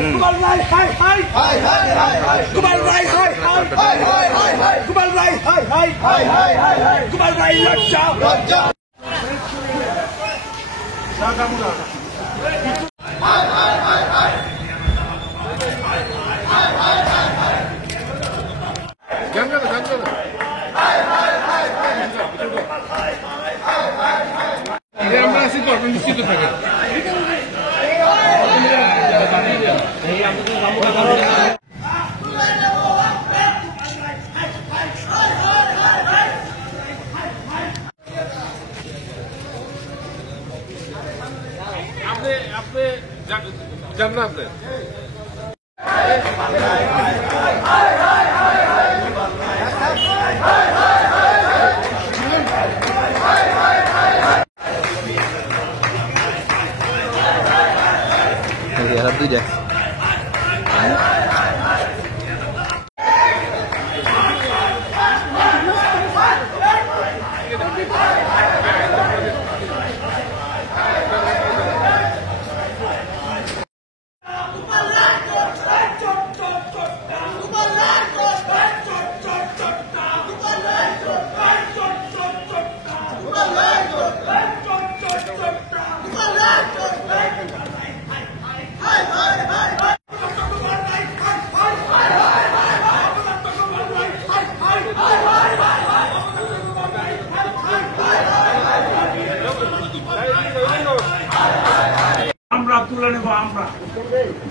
Kumal Rai, hi, hi. Hi, hi, hi, hi. Kumal Rai, hi, hi. Hi, hi, hi, hi. Kumal Rai, hi, hi. Hi, hi, hi, hi. Kumal Rai, Raja. Raja. Sagamura. Hi, hi, hi, hi. Hi, hi, hi, hi. Jungle. Hi, hi, hi, hi. Ini আমরা আছি তো নিশ্চিত থাকে আপনি জাননা আপনি Harap tidak.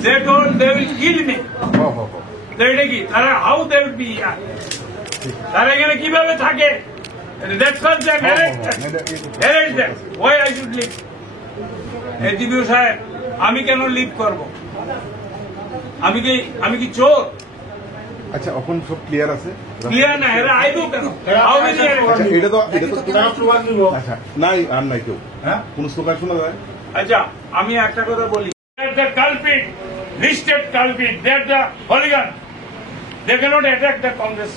They told they will kill me. How they will be here? That's why they arrest them. Why I should leave? Edibu sahib, আমি কেন leave করব? আমি কি চোর? আচ্ছা এখন সব ক্লিয়ার আছে ক্লিয়ার না এরা আইবো কেন? হাউ মেনি আচ্ছা এটা তো আচ্ছা নাই কেউ হ্যাঁ কোন স্লোগান শোনা যায় আচ্ছা আমি একটা কথা বলি the culprit, listed culprit, they're the hooligan. They cannot attack the Congress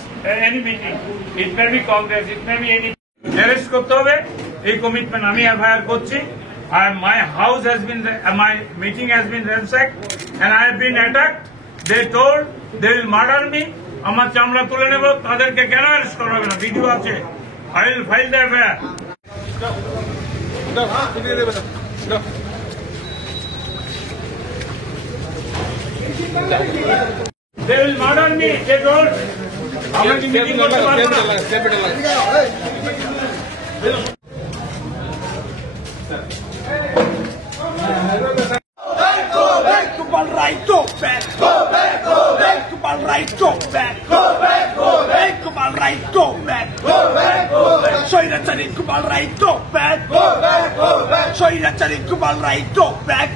any meeting. It may be Congress, it may be any. Arrest করতে হবে এই কমিটমেন্ট আমি এফআইআর করছি and my house has been my meeting has been ransacked and I have been attacked. They told they will murder me. আমার চামড়া তুলে নেব তাদেরকে কেন অ্যারেস্ট করা হবে না ভিডিও আছে I will file the FIR. They will murder me. They told. Go back to Balrai, go back. Go back to Balrai, go back. Go back to Balrai, go back. Soirachari Kubalrai, go back. Soirachari Kubalrai, go back.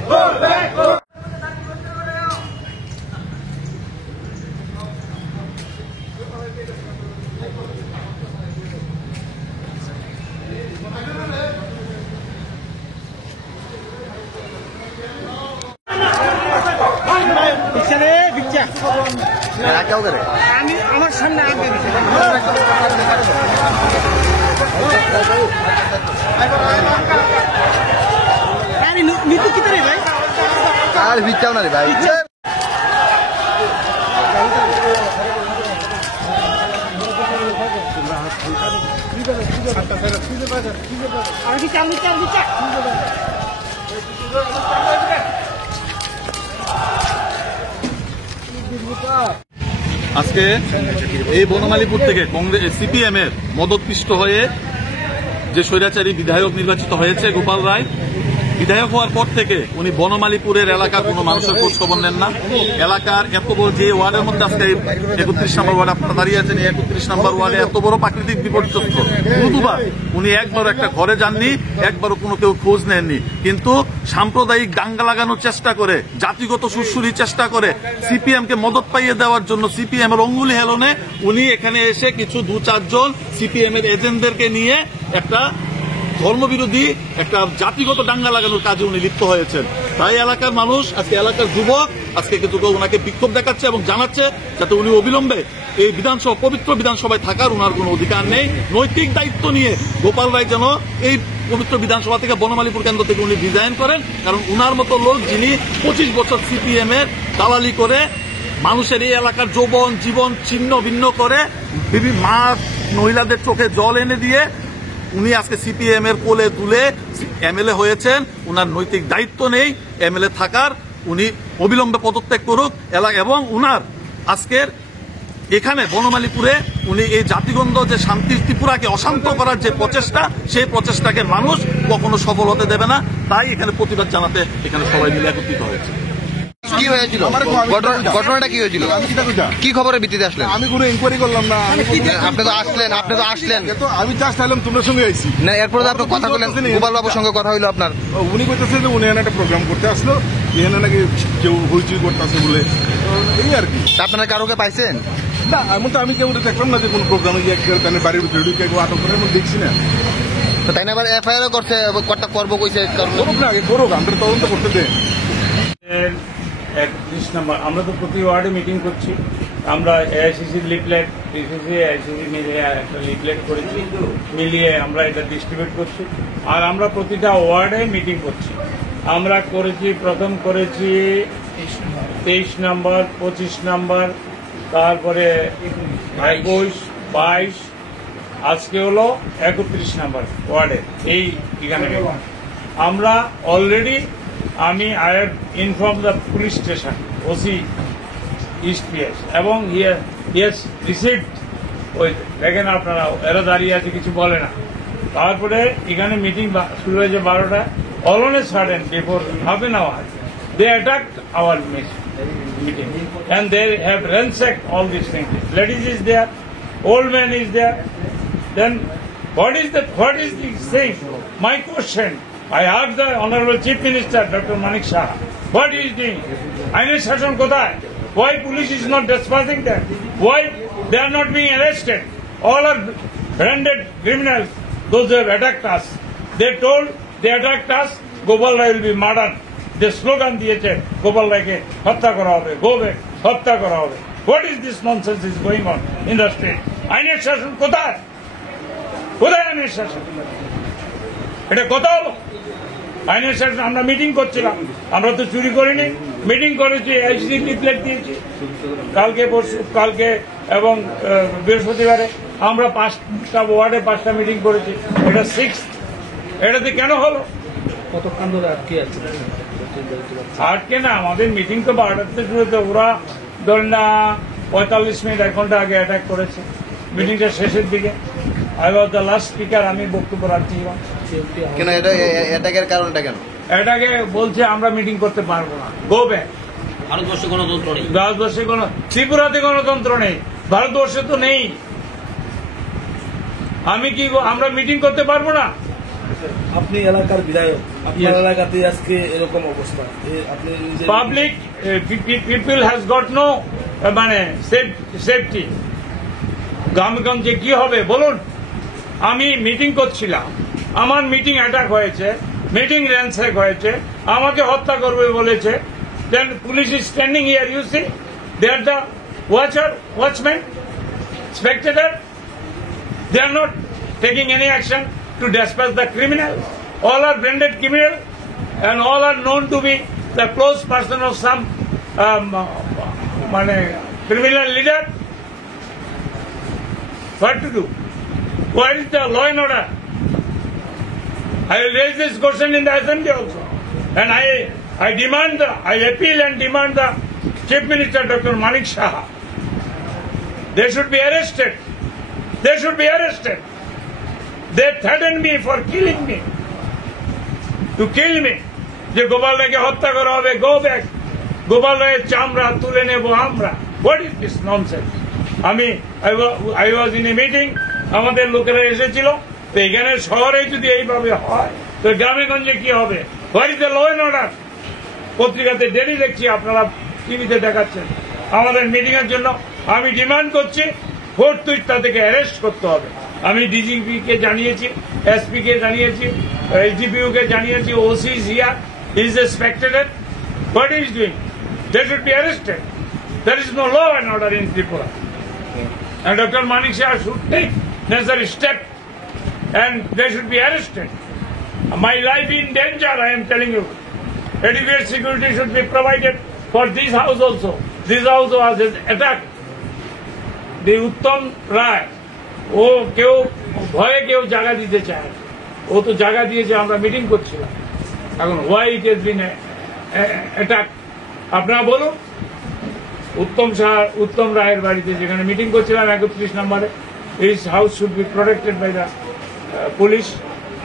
क्या करे আমার সামনে আগে আরে নিতু কি করে ভাই আর ভিচাও না রে ভাই আর কি চালু আজকে এই বনমালীপুর থেকে কংগ্রেস সিপিএম এর মদতপিষ্ট হয়ে যে স্বৈরাচারী বিধায়ক নির্বাচিত হয়েছে গোপাল রায় বিধায়ক হওয়ার পর থেকে উনি বনমালীপুরের এলাকার কোনো মানুষের খোঁজ খবর নেন না এলাকার এত বড় যে ওয়ার্ডের মধ্যে আজকে 31 নম্বর ওয়ার্ড আপনারা দাঁড়িয়ে আছেন 31 নম্বর ওয়ার্ডে এত বড় প্রাকৃতিক বিপর্যস্ত মৃদুবার উনি একবারও একটা ঘরে যাননি একবারও কোনো কেউ খোঁজ নেননি কিন্তু সাম্প্রদায়িক দাঙ্গা লাগানোর চেষ্টা করে জাতিগত সুরসুরির চেষ্টা করে সিপিএম কে মদত পাইয়ে দেওয়ার জন্য সিপিএম এর অঙ্গুলি হেলনে উনি এখানে এসে কিছু 2-4 জন সিপিএম এর এজেন্টদেরকে নিয়ে একটা ধর্মবিরোধী একটা জাতিগত দাঙ্গা লাগানোর কাজে উনি লিপ্ত হয়েছেন তাই এলাকার মানুষ আজকে এলাকার যুবক আজকে কিছু ওনাকে বিক্ষোভ দেখাচ্ছে এবং জানাচ্ছে যাতে উনি অবিলম্বে এই বিধানসভা পবিত্র বিধানসভায় থাকার ওনার কোনো অধিকার নেই নৈতিক দায়িত্ব নিয়ে গোপাল রায় যেন এই পবিত্র বিধানসভা থেকে বনমালীপুর কেন্দ্র থেকে উনি রিজাইন করেন কারণ উনার মতো লোক যিনি 25 বছর সিপিএম এর দালালি করে মানুষের এই এলাকার যৌবন জীবন ছিন্ন ভিন্ন করে মা মহিলাদের চোখে জল এনে দিয়ে উনি আজকে সিপিএম এর কোলে তুলে এমএলএ হয়েছেন। উনার নৈতিক দায়িত্ব নেই এমএলএ থাকার, উনি অবিলম্বে পদত্যাগ করুক এবং উনার আজকের এখানে বনমালীপুরে উনি এই জাতিগন্ধ যে শান্তি ত্রিপুরাকে অশান্ত করার যে প্রচেষ্টা, সেই প্রচেষ্টাকে মানুষ কখনো সফল হতে দেবে না। তাই এখানে প্রতিবাদ জানাতে এখানে সবাই মিলে একত্রিত হয়েছে। কি হয়েছিল ঘটনাটা কি হয়েছিল, কি খবরের ভিত্তিতে আসলেন? আমি কোনো ইনকোয়ারি করলাম না। আপনি তো আসলেন আমি জাস্ট এলাম তোমার সঙ্গে আইছি না, এরপরে তো আপনি কথা বললেন, গোপাল বাবুর সঙ্গে কথা হইলো আপনার। উনি কইতেছে যে উনি এখানে একটা প্রোগ্রাম করতে আসলো, এখানে নাকি কেউ হইচই করতেছে বলে, এই আর কি। আপনারা কারোকে পাইছেন? না এমন তো আমি কেউ দেখলাম না যে কোন প্রোগ্রামে গিয়ে কারণে বাড়ির ভিতরে কেউ আটক করে এমন দেখছি না। তো তাই না, আবার এফআইআর করছে, কর্তা করবো কইছে। করুক না, আগে করুক, আমরা তদন্ত করতে দেন। 31 নম্বর আমরা তো প্রতি ওয়ার্ডে মিটিং করছি। আমরা এআইসিসি লিফলেট, ডিসিসি এআইসিসি মিলিয়ে একটা লিফলেট করেছি, মিলিয়ে আমরা এটা ডিস্ট্রিবিউট করছি। আর আমরা প্রতিটা ওয়ার্ডে মিটিং করছি। আমরা করেছি, প্রথম করেছি 23 নম্বর, 25 নম্বর, তারপরে 21, 22, আজকে হলো 31 নম্বর ওয়ার্ডে। এই এখানে আমরা অলরেডি আমি I have inform the police station OC east PS এবং ইয়েস রিসিভড। ওই দেখেন আপনারা, এরা দাঁড়িয়ে আছে, কিছু বলে না। তারপরে এখানে মিটিং শুরু হয়েছে 12টা। All on a sudden before half an hour they attacked our meeting and they have ransacked all these things. Ladies is there, old man is there. Then what is the thing? My question, I asked the Honorable Chief Minister, Dr. Manik Shah, what he is doing? Aine Shashan Kodai. Why police is not dispatching them? Why they are not being arrested? All are branded criminals, those who have attacked us. They told they attacked us, Gopal Rai will be murdered. The slogan দিয়েছে গোপাল রায়কে হত্যা করা হবে, go back, হত্যা করা হবে। What is this nonsense is going on in the state? আইনের শাসন কোথায়? কোথায় আইনের শাসন? এটা কথা হলো আইনের শাসন? আমরা মিটিং করছিলাম, আমরা তো চুরি করিনি, মিটিং করেছি, এআইসিসি লিফলেট দিয়েছি কালকে এবং বৃহস্পতিবারে আমরা 5টা ওয়ার্ডে 5টা মিটিং করেছি। এটা 6th। এটাতে কেন হলো? কতক্ষণ ধরে আটকে আছে? আটকে না, আমাদের মিটিং তো 12টাতে শুরু হতো। ওরা ধরেন না 45 মিনিট 1 ঘন্টা আগে অ্যাটাক করেছে। মিটিংটা শেষের দিকে I was the last speaker, আমি বক্তব্য রাখছিলাম। কেন এটা অ্যাটাকের কারণটা কেন? এটাকে বলছে আমরা মিটিং করতে পারবো না, গো ব্যাক। ভারতবর্ষে গণতন্ত্র নেই, ভারতবর্ষে ত্রিপুরাতে গণতন্ত্র নেই, ভারতবর্ষে তো নেই। আমরা মিটিং করতে পারবো না? আপনি এলাকার বিধায়ক, আপনার এলাকাতে আজকে এরকম অবস্থা, আপনি public people has got no মানে সেফটি। গ্রামগঞ্জে কি হবে বলুন? আমি মিটিং করছিলাম, আমার মিটিং অ্যাটাক হয়েছে, মিটিং র্যান্সেক হয়েছে, আমাকে হত্যা করবে বলেছে। Then police is standing here, you see they are the watchman, spectator. They are not taking any action to dispatch the criminals. All are branded criminal and all are known to be the close person of some criminal leader. What to do? Where is the law and order? I will raise this question in the assembly also. And I appeal and demand the Chief Minister Dr. Manik Shah. They should be arrested. They should be arrested. They threatened me for killing me. To kill me. যে গোপাল রায়কে হত্যা করা হবে, go back, Gopal রায়ের চামড়া তুলে নেব আমরা। What is this nonsense? I was in a meeting, আমাদের লোকেরা এসেছিল। তো এখানে শহরে যদি এইভাবে হয় তো গ্রামে গঞ্জে কি হবে? What is the law and order? পত্রিকাতে ডেলি দেখছি, আপনারা টিভিতে দেখাচ্ছেন। আমাদের মিটিং এর জন্য আমি ডিমান্ড করছি ফোর্থুইট তাদেরকে অ্যারেস্ট করতে হবে। আমি ডিজিপি কে জানিয়েছি, এসপি কে জানিয়েছি, এসডিপিও কে জানিয়েছি, OC here, is a spectator. What is doing? They should be arrested. There is no law and order in Tripura. And Dr. Manik Shah should take necessary step and they should be arrested. My life in danger, I am telling you. Adequate security should be provided for this house also. This house was attacked. The Uttam Rai, ও কেউ ভয়ে কেউ জায়গা দিতে চায়, ও তো জায়গা দিয়েছে, আমরা মিটিং করছিলাম। এখন why it has been attack, আপনারা বলুন। উত্তম রায়ের বাড়িতে যেখানে মিটিং করছিলাম 31 নম্বরে, his house should be protected by the police,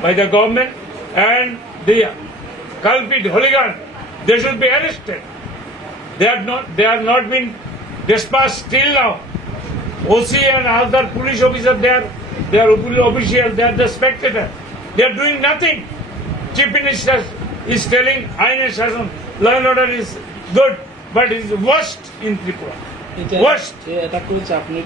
by the government, and the culprit hooligan, they should be arrested. They are not been dispatched till now. OC and other police officers, they are officials, they are the spectator. They are doing nothing. Chief Minister is telling Aine Shasan, law and order is good, but it is worst in Tripura. Worst. এটা করেছে আপনি